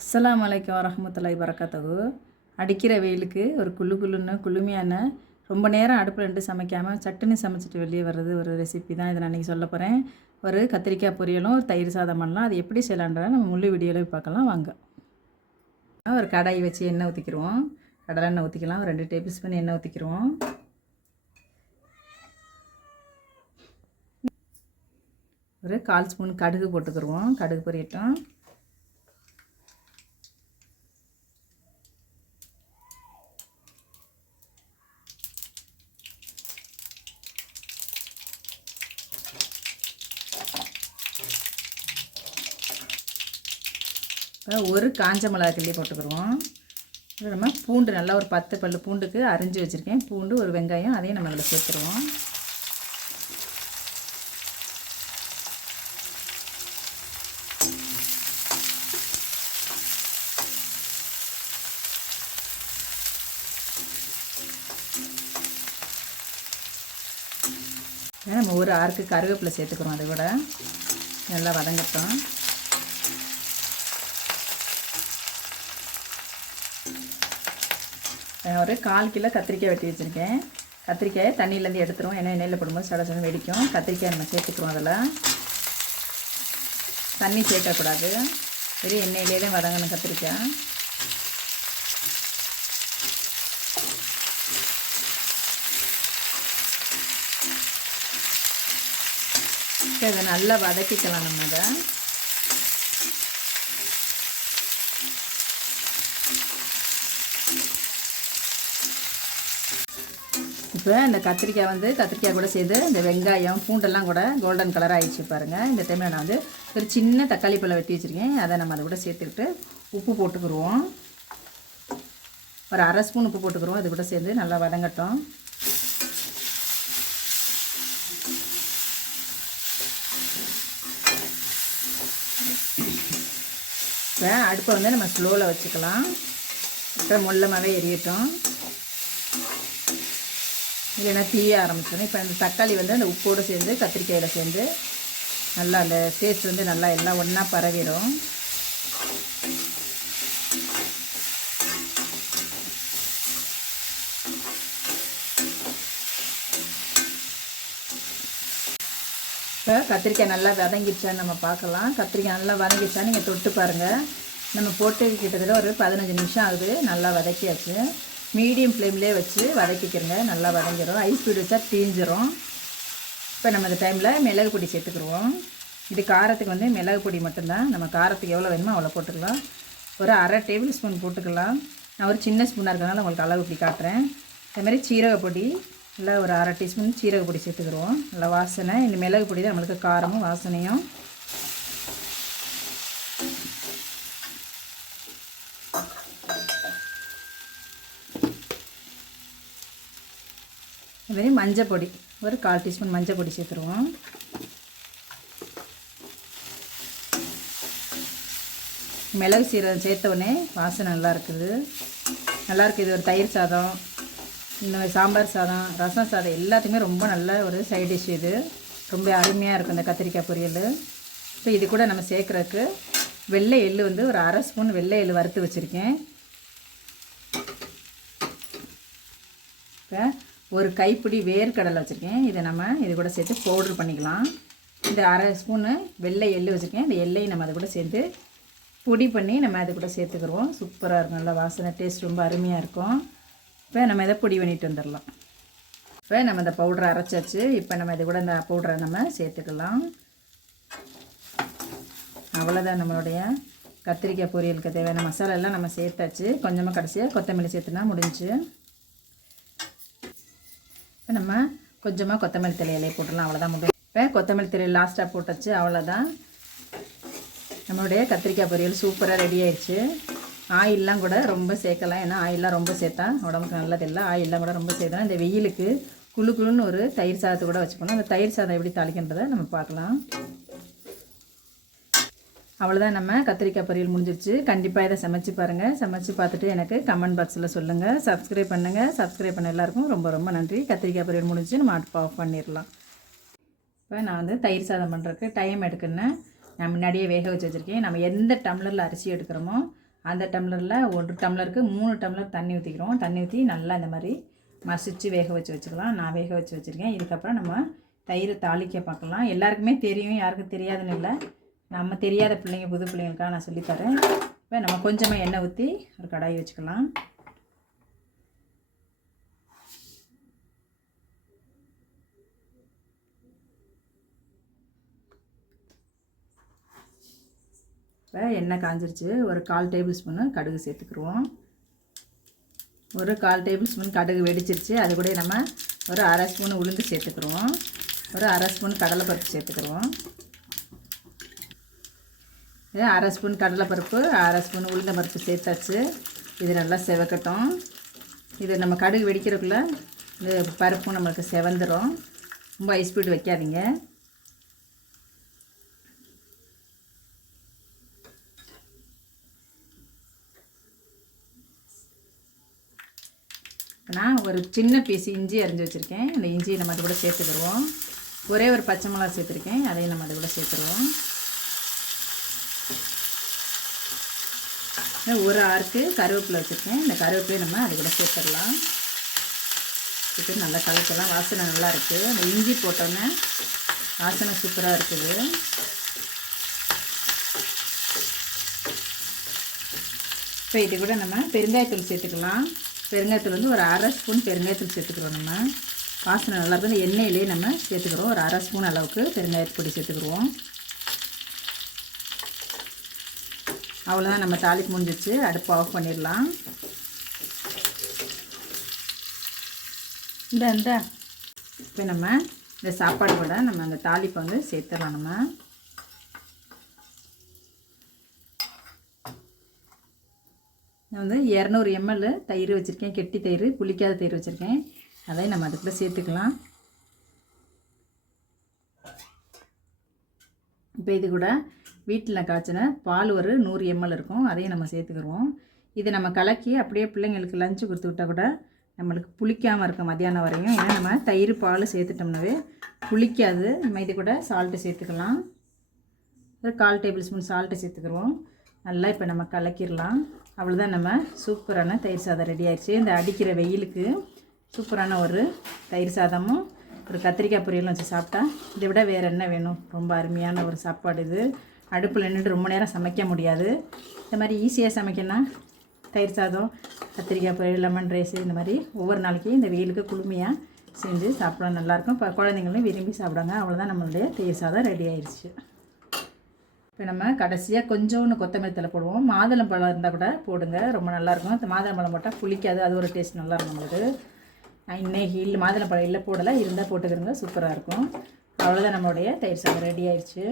அஸ்ஸலாமு அலைக்கும் வரஹ்மத்துல்லாஹி வரகாத்துஹு. அடிக்கிற வெயிலுக்கு ஒரு குளுன்னு குளுமையான ரொம்ப நேரம் அடுப்பில் நின்று சமைக்காமல் சட்டுன்னு சமைச்சிட்டு வெளியே வர்றது ஒரு ரெசிபி தான். இதை நான் இன்றைக்கி சொல்ல போகிறேன். ஒரு கத்திரிக்காய் பொரியலும் ஒரு தயிர் சாதம் பண்ணலாம். அது எப்படி செய்யலான்றதை நம்ம முழு வீடியோவில் பார்க்கலாம் வாங்க. ஒரு கடாய் வச்சு எண்ணெய் ஊற்றிக்கிடுவோம். கடலை எண்ணெய் ஊற்றிக்கலாம். ஒரு 2 டேபிள் ஸ்பூன் எண்ணெய் ஊற்றிக்கிடுவோம். ஒரு 1/4 ஸ்பூன் கடுகு போட்டுக்கிடுவோம். கடுகு பொரியட்டும். ஒரு காஞ்ச மிளகா கிள்ளி போட்டுக்கிடுவோம். நம்ம பூண்டு நல்லா ஒரு 10 பல்லு பூண்டுக்கு அரிஞ்சு வச்சுருக்கேன். பூண்டு ஒரு வெங்காயம் அதையும் நம்ம அதில் சேர்த்துருவோம். நம்ம ஒரு ஆறுக்கு கருவேப்பிலை சேர்த்துக்கிறோம். அதை விட நல்லா வதங்கட்டும். ஒரு 1/4 கிலோ கத்திரிக்காய் வெட்டி வச்சுருக்கேன். கத்திரிக்காயை தண்ணியிலேருந்து எடுத்துருவோம். ஏன்னா எண்ணெயில் போடும்போது சட சடம் வெடிக்கும். கத்திரிக்காய் நம்ம சேர்த்துக்குறோம். அதில் தண்ணி சேர்க்கக்கூடாது. வெறும் எண்ணெயிலே வதங்கணும் கத்திரிக்காய். இதை நல்லா வதக்கிக்கலாம். நம்ம அதை இப்போ இந்த கத்திரிக்காய் கூட சேர்த்து இந்த வெங்காயம் பூண்டெல்லாம் கூட கோல்டன் கலர் ஆகிடுச்சு பாருங்கள். இந்த டைமில் நான் ஒரு சின்ன தக்காளி பழம் வெட்டி வச்சுருக்கேன். அதை நம்ம அதை கூட சேர்த்துக்கிட்டு உப்பு போட்டுக்கிடுவோம். ஒரு 1/2 ஸ்பூன் உப்பு போட்டுக்கிடுவோம். அது கூட சேர்ந்து நல்லா வதங்கட்டும். இப்போ அடுப்பை நம்ம ஸ்லோவில் வச்சுக்கலாம். இப்போ மொல்லமாகவே எரியட்டும். இல்லைன்னா தீய ஆரம்பிச்சிடும். இப்போ அந்த தக்காளி அந்த உப்போடு சேர்ந்து கத்திரிக்காயில் சேர்ந்து நல்லா அந்த டேஸ்ட் நல்லா எல்லாம் ஒன்றா பரவிடும். இப்போ கத்திரிக்காய் நல்லா வதங்கிடுச்சான்னு நம்ம பார்க்கலாம். கத்திரிக்காய் நல்லா வதங்கிடுச்சா நீங்கள் தொட்டு பாருங்கள். நம்ம போட்டு கிட்டத்தட்ட ஒரு 15 நிமிஷம் ஆகுது. நல்லா வதக்கியாச்சு. மீடியம் ஃப்ளேம்லேயே வச்சு வதக்கிக்கிறங்க. நல்லா வதங்கிடும். ஹை ஸ்பீடு வச்சா தீஞ்சிரும். இப்போ நம்ம இந்த டைமில் மிளகு பொடி சேர்த்துக்குருவோம். இது காரத்துக்கு மிளகு பொடி மட்டும்தான். நம்ம காரத்துக்கு எவ்வளோ வேணுமோ அவ்வளோ போட்டுக்கலாம். ஒரு 1/2 டேபிள் ஸ்பூன் போட்டுக்கலாம். நான் ஒரு சின்ன ஸ்பூனாக இருக்கிறதுனால உங்களுக்கு அளவு இப்படி காட்டுறேன். அதுமாதிரி சீரக பொடி இல்லை ஒரு 1/2 டீஸ்பூன் சீரக பொடி சேர்த்துக்குருவோம். நல்லா வாசனை. இந்த மிளகு பொடி தான் நம்மளுக்கு காரமும் வாசனையும். அதுமாரி மஞ்சள் பொடி ஒரு 1/4 டீஸ்பூன் மஞ்சள் பொடி சேர்த்துருவோம். மிளகு சீரகம் சேர்த்தோடனே வாசனை நல்லா இருக்குது. இது ஒரு தயிர் சாதம், இந்த சாம்பார் சாதம், ரசம் சாதம் எல்லாத்துக்குமே ரொம்ப நல்ல ஒரு சைட் டிஷ். இது ரொம்ப அருமையாக இருக்கும் இந்த கத்திரிக்காய் பொரியல். இப்போ இது கூட நம்ம சேர்க்குறதுக்கு வெள்ளை எள்ளு ஒரு 1/2 ஸ்பூன் வெள்ளை எள்ளு வறுத்து வச்சுருக்கேன். இப்போ ஒரு கைப்பிடி வேர்க்கடலை வச்சுருக்கேன். இதை நம்ம இது கூட சேர்த்து பவுட்ரு பண்ணிக்கலாம். இந்த 1/2 ஸ்பூனு வெள்ளை எள்ளு வச்சுருக்கேன். இந்த எள்ளையும் நம்ம அது கூட சேர்த்து பொடி பண்ணி நம்ம அது கூட சேர்த்துக்கிடுவோம். சூப்பராக இருக்கும். நல்லா வாசனை டேஸ்ட் ரொம்ப அருமையாக இருக்கும். இப்போ நம்ம இதை பொடி பண்ணிட்டு வந்துடலாம். இப்போ நம்ம இந்த பவுடரை அரைச்சாச்சு. இப்போ நம்ம இது கூட இந்த பவுடரை நம்ம சேர்த்துக்கலாம். அவ்வளோதான். நம்மளுடைய கத்திரிக்காய் பொரியலுக்கு தேவையான மசாலா எல்லாம் நம்ம சேர்த்தாச்சு. கொஞ்சமாக கடைசியாக கொத்தமல்லி சேர்த்துனா முடிஞ்சு. இப்போ நம்ம கொஞ்சமாக கொத்தமல்லி தழையிலே போட்டுடலாம். அவ்வளோதான் முடியும். இப்போ கொத்தமல்லி தழை லாஸ்ட்டாக போட்டாச்சு. அவ்வளோதான். நம்மளுடைய கத்திரிக்காய் பொரியல் சூப்பராக ரெடி ஆயிடுச்சு. ஆயிலெலாம் கூட ரொம்ப சேர்க்கலாம். ஏன்னா ஆயிலெலாம் ரொம்ப சேர்த்தா உடம்புக்கு நல்லதில்லை. ஆயிலெலாம் கூட ரொம்ப சேர்த்தோன்னா இந்த வெயிலுக்கு குளுன்னு ஒரு தயிர் சாதத்தை கூட வச்சுக்கணும். அந்த தயிர் சாதம் எப்படி தாளிக்கின்றதை நம்ம பார்க்கலாம். அவ்வளோதான். நம்ம கத்திரிக்காய் பொரியல் முடிஞ்சிருச்சு. கண்டிப்பாக இதை சமைச்சு பாருங்கள். சமைச்சு பார்த்துட்டு எனக்கு கமெண்ட் பாக்ஸில் சொல்லுங்கள். சப்ஸ்கிரைப் பண்ணுங்கள். சப்ஸ்கிரைப் பண்ண எல்லாருக்கும் ரொம்ப ரொம்ப நன்றி. கத்திரிக்காய் பொரியல் முடிஞ்சு நம்ம அடுப்பு ஆஃப் பண்ணிடலாம். இப்போ நான் தயிர் சாதம் பண்ணுறதுக்கு டைம் எடுக்குன்னு நான் முன்னாடியே வேக வச்சு வச்சுருக்கேன். நம்ம எந்த டம்ளரில் அரிசி எடுக்கிறோமோ அந்த டம்ளரில் 1 டம்ளருக்கு 3 டம்ளர் தண்ணி ஊற்றிக்கிறோம். தண்ணி ஊற்றி நல்லா இந்த மாதிரி மசிச்சு வேக வச்சுக்கலாம். நான் வேக வச்சுருக்கேன். இதுக்கப்புறம் நம்ம தயிர் தாளிக்க பார்க்கலாம். எல்லாருக்குமே தெரியும், யாருக்கும் தெரியாதுன்னு இல்லை. நம்ம தெரியாத பிள்ளைங்க, புது பிள்ளைங்களுக்காக நான் சொல்லித்தரேன். இப்போ நம்ம கொஞ்சமாக எண்ணெய் ஊற்றி ஒரு கடாய் வச்சுக்கலாம். இப்போ எண்ணெய் காஞ்சிருச்சு. ஒரு 1/4 டேபிள் ஸ்பூனு கடுகு சேர்த்துக்குருவோம். ஒரு 1/4 டேபிள் ஸ்பூன் கடுகு வெடிச்சிருச்சு. அது கூட நம்ம ஒரு 1/2 ஸ்பூன் உளுந்து சேர்த்துக்குருவோம். ஒரு 1/2 ஸ்பூன் கடலைப்பருப்பு சேர்த்துக்குருவோம். 1/2 ஸ்பூன் கடலைப்பருப்பு, 1/2 ஸ்பூன் உளுந்தம்பருப்பு சேர்த்தாச்சு. இது நல்லா செவக்கட்டும். இது நம்ம கடுகு வெடிக்கிறதுக்குள்ளே இது பருப்பும் நம்மளுக்கு செவந்துடும். ரொம்ப ஹை ஸ்பீடு வைக்காதீங்க. நான் ஒரு சின்ன பீஸ் இஞ்சி அரிஞ்சு வச்சுருக்கேன். இந்த இஞ்சியை நம்ம அது கூட சேர்த்துக்கிடுவோம். ஒரே ஒரு பச்சை மிளகா சேர்த்துருக்கேன், அதையும் நம்ம அது கூட சேர்த்துருவோம். ஒரு ஆறுக்கு கருவேப்பிலை வச்சுருக்கேன். இந்த கருவேப்பிலையை நம்ம அது கூட சேர்த்துடலாம். சேர்த்து நல்லா கலக்கலாம். வாசனை நல்லா இருக்குது. அந்த இஞ்சி போட்டோன்னே வாசனை சூப்பராக இருக்குது. இப்போ இது கூட நம்ம பெருங்காயத்தூள் சேர்த்துக்கலாம். பெருங்காயத்தூள் வந்து ஒரு 1/2 ஸ்பூன் பெருங்காயத்தூள் சேர்த்துக்கிறோம். நம்ம வாசனை நல்லாயிருக்கும். இந்த எண்ணெயிலே நம்ம சேர்த்துக்கிறோம். ஒரு 1/2 ஸ்பூன் அளவுக்கு பெருங்காயப்பொடி சேர்த்துக்கிடுவோம். அவ்வளோதான், நம்ம தாளிப்பு முடிஞ்சிச்சு. அடுப்பு ஆஃப் பண்ணிடலாம். இந்த இப்போ நம்ம இந்த சாப்பாடு கூட நம்ம அந்த தாளிப்பை வந்து சேர்த்துடலாம். நம்ம நான் வந்து 200 ml தயிர் வச்சுருக்கேன். கெட்டி தயிர், புளிக்காத தயிர் வச்சுருக்கேன். அதையும் நம்ம அதுக்குள்ளே சேர்த்துக்கலாம். இப்போ இது கூட வீட்டில் காய்ச்சின பால் ஒரு 100 ml இருக்கும். அதையும் நம்ம சேர்த்துக்கிடுவோம். இதை நம்ம கலக்கி அப்படியே பிள்ளைங்களுக்கு லஞ்சு கொடுத்து விட்டால் கூட நம்மளுக்கு புளிக்காமல் இருக்கும் மத்தியானம் வரையும். ஏன்னா நம்ம தயிர் பால் சேர்த்துட்டோம்னாவே புளிக்காது. நம்ம இது கூட சால்ட்டு சேர்த்துக்கலாம். ஒரு 1/4 டேபிள் ஸ்பூன் சால்ட்டு சேர்த்துக்கிடுவோம். நல்லா இப்போ நம்ம கலக்கிடலாம். அவ்வளோதான், நம்ம சூப்பரான தயிர் சாதம் ரெடி ஆயிடுச்சு. இந்த அடிக்கிற வெயிலுக்கு சூப்பரான ஒரு தயிர் சாதமும் ஒரு கத்திரிக்காய் பொரியலும் வச்சு சாப்பிட்டா இதை விட வேறு என்ன வேணும்? ரொம்ப அருமையான ஒரு சாப்பாடு இது. அடுப்பில் நின்றுட்டு ரொம்ப நேரம் சமைக்க முடியாது. இந்த மாதிரி ஈஸியாக சமைக்கணும்னா தயிர் சாதம், கத்திரிக்காய் பொரியல், லெமன் ரைஸ், இந்த மாதிரி ஒவ்வொரு நாளைக்கு இந்த வெயிலுக்கு குளுமையாக செஞ்சு சாப்பிட நல்லாயிருக்கும். இப்போ குழந்தைங்களும் விரும்பி சாப்பிடுவாங்க. அவ்வளோதான், நம்மளுடைய தயிர் சாதம் ரெடி ஆயிடுச்சு. இப்போ நம்ம கடைசியாக கொஞ்சோன்னு கொத்தமல்லி தழை போடுவோம். மாதுளம்பழம் இருந்தால் கூட போடுங்க, ரொம்ப நல்லாயிருக்கும். இந்த மாதுளம்பழம் போட்டால் புளிக்காது, அது ஒரு டேஸ்ட் நல்லாயிருக்கும் நம்மளுக்கு. நான் இன்னைக்கு இல்லை, மாதுளம்பழம் இல்லை போடலை, இருந்தால் போட்டுக்கிறோங்க, சூப்பராக இருக்கும். அவ்வளோதான், நம்மளுடைய தயிர் சாதம் ரெடி ஆயிடுச்சு.